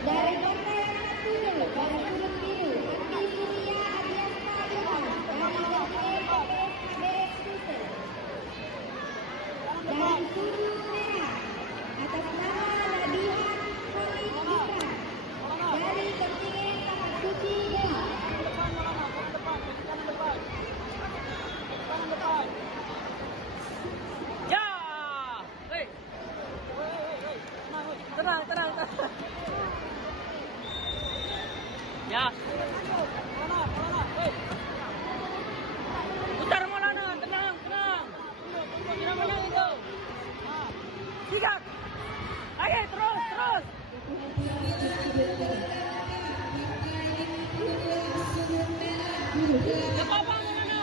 Dari partai anak biru, dari kulit biru, Andi Surya Arianta Ilham, dari partai Beres Putih. Dari kulit merah, atas nama Nadihan Koin Ika, dari kontingen Tanah Suci Demak. Ya, tenang. Ya. Putar Maulana, tenang. Tidak menang itu. Sikat. Ayo terus. Ya apa Maulana?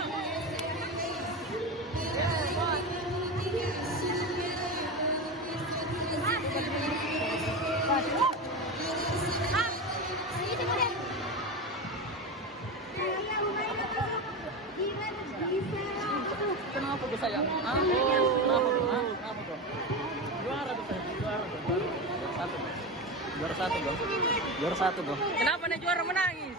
Kenapa tuh sayang? Kenapa tuh? Juara satu dong. Kenapa nih juara menangis?